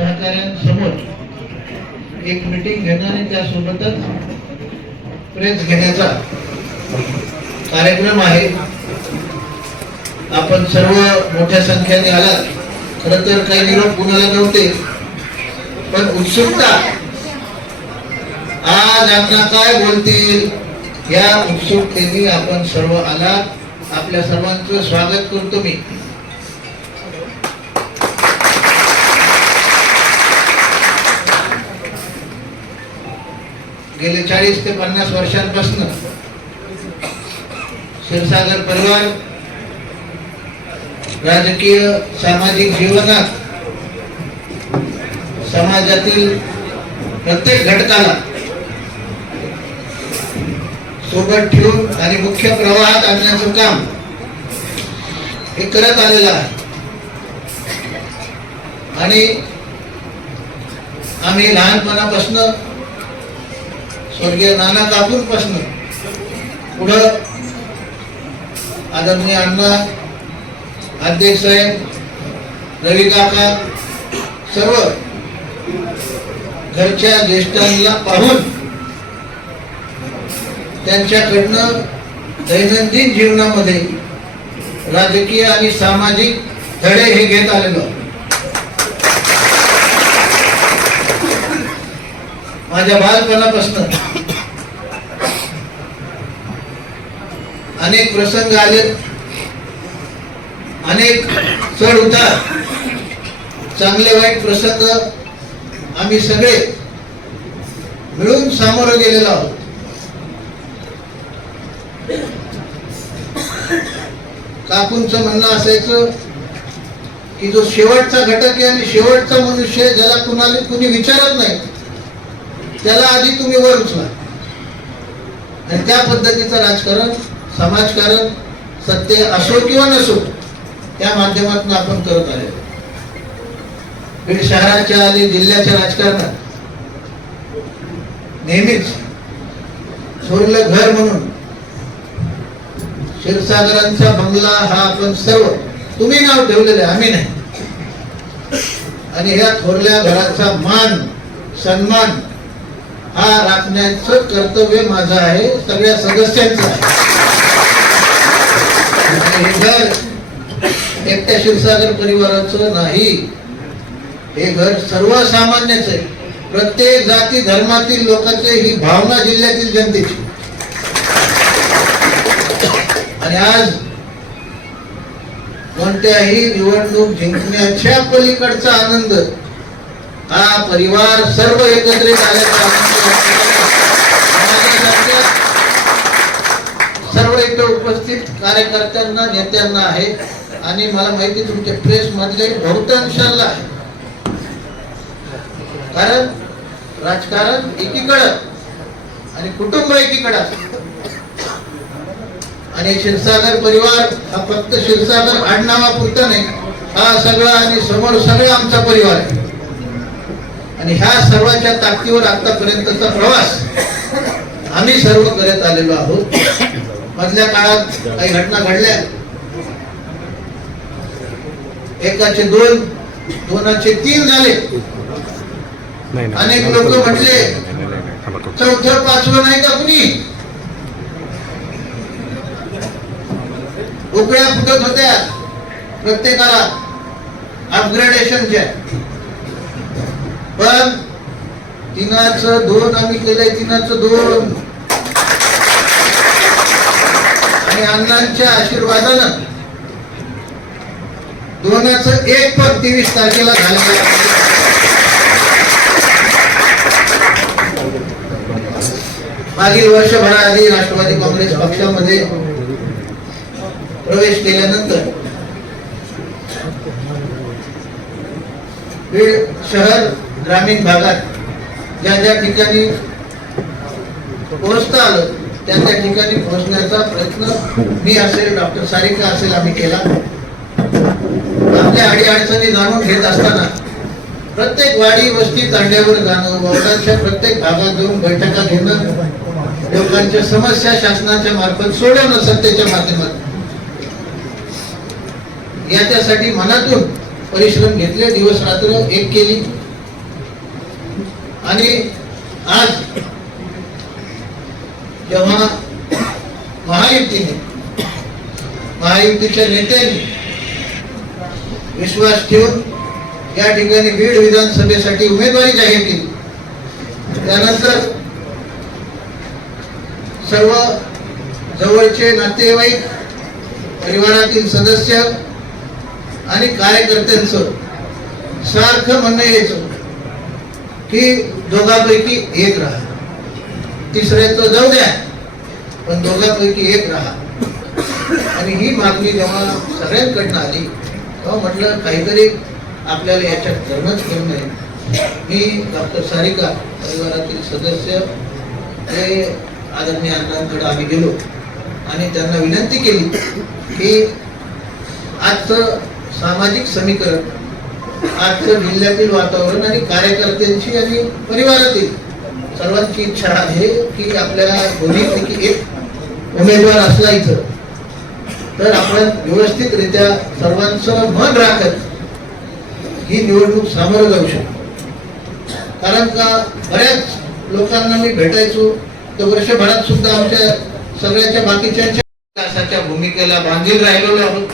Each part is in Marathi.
सहकाऱ्यांसमोर एक मीटिंग घेणारे आणि त्यासोबतच प्रेस घेण्याचा कार्यक्रम आहे. आपण सर्व मोठ्या संख्येने आलात. खर तर काही निरोप कुणाला नव्हते. पण उत्सुकता आज आपला काय बोलतील या उत्सुकतेने आपण सर्व आलात. आपल्या सर्वांचं स्वागत करतो मी. गेले चाळीस ते पन्नास वर्षांपासून क्षीरसागर परिवार राजकीय सामाजिक जीवनात समाजातील प्रत्येक घटकाला सोबत ठेवून आणि मुख्य प्रवाहात आणण्याचं काम हे करत आलेलं आहे. आणि आम्ही लहानपणापासून स्वर्गीय नाना कापूरपासून पुढं आदरणीय अण्णा अध्यक्ष साहेब रवी काका सर्व घरच्या ज्येष्ठांना पाहून त्यांच्याकडनं दैनंदिन जीवनामध्ये राजकीय आणि सामाजिक धडे हे घेत आलेलो माझ्या बालपणापासून अनेक प्रसंग आले अनेक चढ उतार चांगले वाईट प्रसंग आम्ही सगळे मिळून सामोरं गेलेलो आहोत. काकूंच म्हणणं असायचं की जो शेवटचा घटक आहे आणि शेवटचा मनुष्य आहे, ज्याला कुणाला कुणी विचारत नाही त्याला आधी तुम्ही वर उचला. आणि त्या पद्धतीचं राजकारण समाजकारण सत्य असो किंवा नसो त्या माध्यमातून आपण करत आले बीड शहराच्या आणि जिल्ह्याच्या राजकारणात नेहमीच थोरलं घर म्हणून क्षीरसागरांचा बंगला हा आपण सर्व तुम्ही नाव ठेवलेलं आहे आम्ही नाही. आणि ह्या थोरल्या घराचा मान सन्मान हा राखण्याचं कर्तव्य माझं आहे सगळ्या सदस्यांचं आहे. हे घर एकट्या क्षीरसागर परिवाराचं नाही. हे घर सर्वसामान्यच आहे. प्रत्येक जाती धर्मातील लोकांचे ही भावना जिल्ह्यातील जनतेची. आणि आज कोणत्याही निवडणूक जिंकण्याच्या पलीकडचा आनंद हा परिवार सर्व एकत्रित आल्याचा सर्व इथे उपस्थित कार्यकर्त्यांना नेत्यांना आहे. आणि मला माहिती तुमच्या प्रेस मधले बहुतांशाला आहे. कारण राजकारण एकीकडं आणि कुटुंब एकीकडं आणि क्षीरसागर परिवार हा फक्त क्षीरसागर आडनावापुरता नाही. हा सगळा आणि समोर सगळा आमचा परिवार आहे. आणि ह्या सर्वांच्या ताकदीवर आतापर्यंतचा प्रवास आम्ही सर्व करत आलेलो आहोत. मधल्या काळात काही घटना घडल्या. एकाचे दोन दोनाचे तीन झाले. अनेक लोक म्हटले. चौथं पाचवं नाही का कुणी? उकळ्या फुटत होत्या. प्रत्येकाला अपग्रेडेशनच्या पण तिनाचं दोन आम्ही केलंय तिनाचं दोन. आणि अण्णांच्या आशीर्वादानं दोनाचं एक पण तेवीस तारखेला झालेलं मागील वर्षभराआधी राष्ट्रवादी काँग्रेस पक्षामध्ये प्रवेश केल्यानंतर बीड शहर ग्रामीण भागात ज्या ज्या ठिकाणी पोहोचता आलं त्या त्या ठिकाणी पोहोचण्याचा प्रयत्न मी असेल डॉक्टर सारिका असेल आम्ही केला. आपल्या अडीअडचणी जाणून घेत असताना प्रत्येक वाडी वस्ती तांड्यावर जाणं वडिलांच्या प्रत्येक भागात जाऊन बैठका घेणं लोकांच्या समस्या शासनाच्या मार्फत सोडवणं सत्तेच्या माध्यमातून. याच्यासाठी मनातून परिश्रम घेतले दिवस रात्र एक केली. आणि आज जेव्हा महायुतीने महायुतीच्या नेत्यांनी विश्वास ठेवून या ठिकाणी बीड विधानसभेसाठी उमेदवारी जाहीर केली. त्यानंतर सर्व जवळचे नातेवाईक परिवारातील सदस्य आणि कार्यकर्त्यांचं सारखं म्हणणं यायचं. की दोघांपैकी एक राहा. तिसऱ्याचं जाऊ द्या पण दोघांपैकी एक राहा. आणि ही मागणी जेव्हा सगळ्यांकडनं आली तेव्हा म्हटलं काहीतरी आपल्याला याच्यात करणंच करणं आहे मी डॉक्टर सारिका परिवारातील सदस्य हे आदरणीय अण्णांकडे आम्ही गेलो. आणि त्यांना विनंती केली की आजचं सामाजिक समीकरण आजचं जिल्ह्यातील वातावरण आणि कार्यकर्त्यांची आणि परिवारातील सर्वांची इच्छा आहे की आपल्या दोन्हीपैकी एक उमेदवार असला इथं. तर आपण व्यवस्थितरित्या सर्वांचं मन राखत ही निवडणूक सामोरं जाऊ शकतो. कारण का बऱ्याच लोकांना मी भेटायचो तर वर्षभरात सुद्धा आमच्या सगळ्याच्या बाकीच्या विकासाच्या भूमिकेला बांधील राहिलेलो आहोत.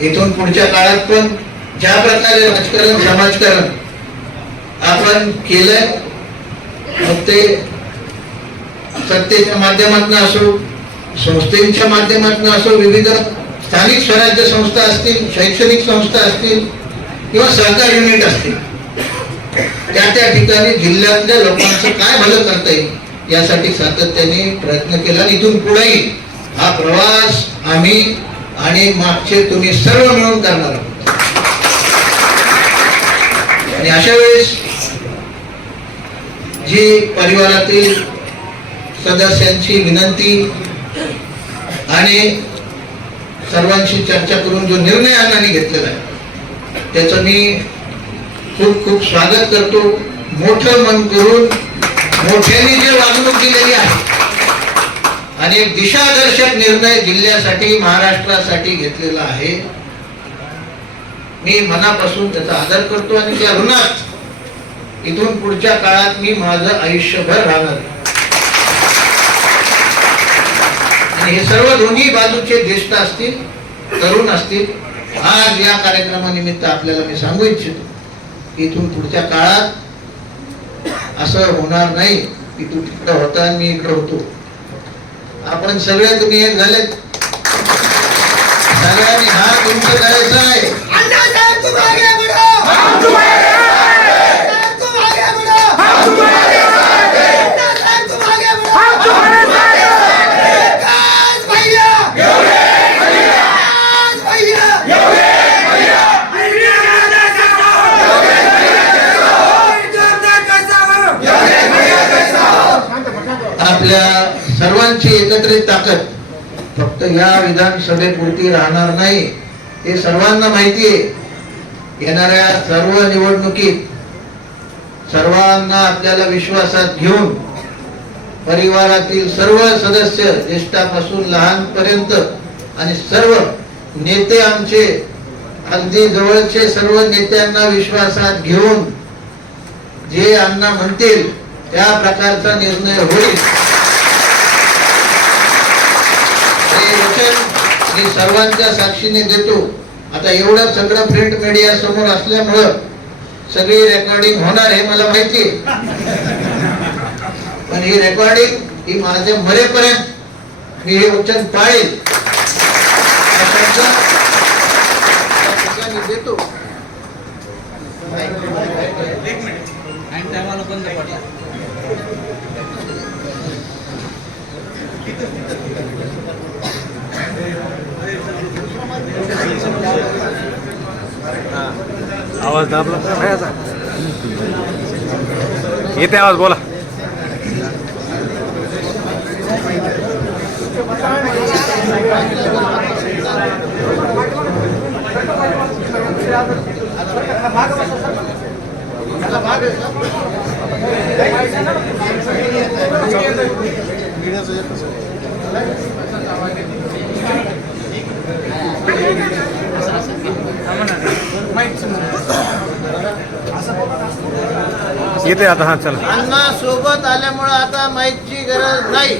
इथून पुढच्या काळात पण ज्या प्रकारे राजकारण समाजकारण आपण केलंय मग ते सत्तेच्या माध्यमातून असो संस्थेच्या माध्यमातून असो विविध स्थानिक स्वराज्य संस्था असतील शैक्षणिक संस्था असतील किंवा सहकार युनिट असतील त्या त्या ठिकाणी जिल्ह्यातल्या लोकांचं काय भलं करता येईल यासाठी सातत्याने प्रयत्न केला आणि इथून पुढेही हा प्रवास आम्ही आणि मागचे तुम्ही सर्व मिळून करणार आहोत. आणि अशा वेळेस जी परिवारातील सदस्यांची विनंती आणि सर्वांशी चर्चा करून जो निर्णय अण्णांनी घेतलेला आहे त्याचं मी खूप खूप स्वागत करतो. मोठं मन करून मोठ्याने जे वागणूक दिलेली आहे आणि दिशादर्शक निर्णय जिल्ह्यासाठी महाराष्ट्रासाठी घेतलेला आहे. मी मनापासून त्याचा आदर करतो आणि त्या ऋणात इथून पुढच्या काळात मी माझं आयुष्यभर राहणार. आणि हे सर्व दोन्ही बाजूचे ज्येष्ठ असतील तरुण असतील आज या कार्यक्रमानिमित्त आपल्याला मी सांगू इच्छितो की इथून पुढच्या काळात असं होणार नाही की तू तिकडं होता आणि मी इकडं होतो. आपण सगळे तुम्ही एक झालेत. सगळ्यांनी हात आपल्या सर्वांची एकत्रित ताकद. फक्त या विधानसभेपुरती राहणार नाही हे सर्वांना माहिती आहे. येणाऱ्या सर्व निवडणुकीत सर्वांना आपल्याला विश्वासात घेऊन परिवारातील सर्व सदस्य ज्येष्ठापासून लहानपर्यंत आणि सर्व नेते आमचे अगदी जवळचे सर्व नेत्यांना विश्वासात घेऊन जे अण्णा म्हणतील त्या प्रकारचा निर्णय होईल हे वचन मी सर्वांच्या साक्षीने देतो. आता एवढं सगळं प्रिंट मीडिया समोर असल्यामुळं सगळी रेकॉर्डिंग होणार हे मला माहिती पण ही रेकॉर्डिंग ही माझ्या मरेपर्यंत मी हे वचन पाळेल. देतो. आवाज दाबला काय येते आवाज बोला. येते आता हा चला. अण्णा सोबत आल्यामुळे आता माहितीची गरज नाही.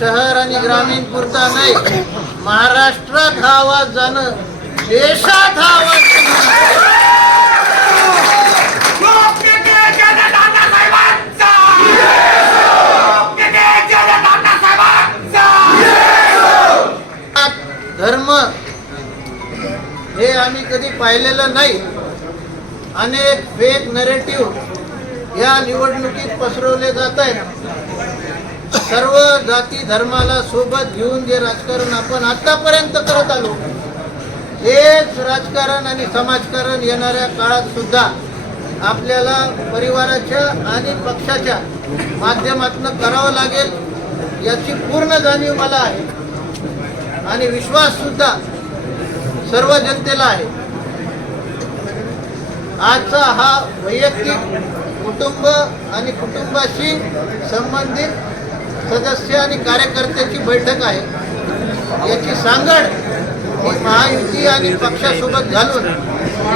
शहर आणि ग्रामीण पुरता नाही. महाराष्ट्रात हा आवाज जाणं देशात हा आवाज पाहिलेलं नाही. अनेक फेक नरेटिव्ह या निवडणुकीत पसरवले जात आहेत. सर्व जाती धर्माला सोबत घेऊन जे राजकारण आपण आतापर्यंत करत आलो हेच राजकारण आणि समाजकारण येणाऱ्या काळात सुद्धा आपल्याला परिवाराच्या आणि पक्षाच्या माध्यमातून करावं लागेल याची पूर्ण जाणीव मला आहे. आणि विश्वास सुद्धा सर्व जनतेला आहे. आजचा हा वैयक्तिक कुटुंब आणि कुटुंबाशी संबंधित सदस्य आणि कार्यकर्त्याची बैठक आहे. याची सांगड ही महायुती आणि पक्षासोबत घालून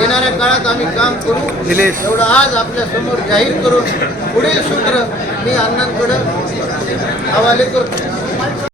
येणाऱ्या काळात आम्ही काम करू. एवढं आज आपल्यासमोर जाहीर करून पुढील सूत्र मी अण्णांकडे हवाले करतो.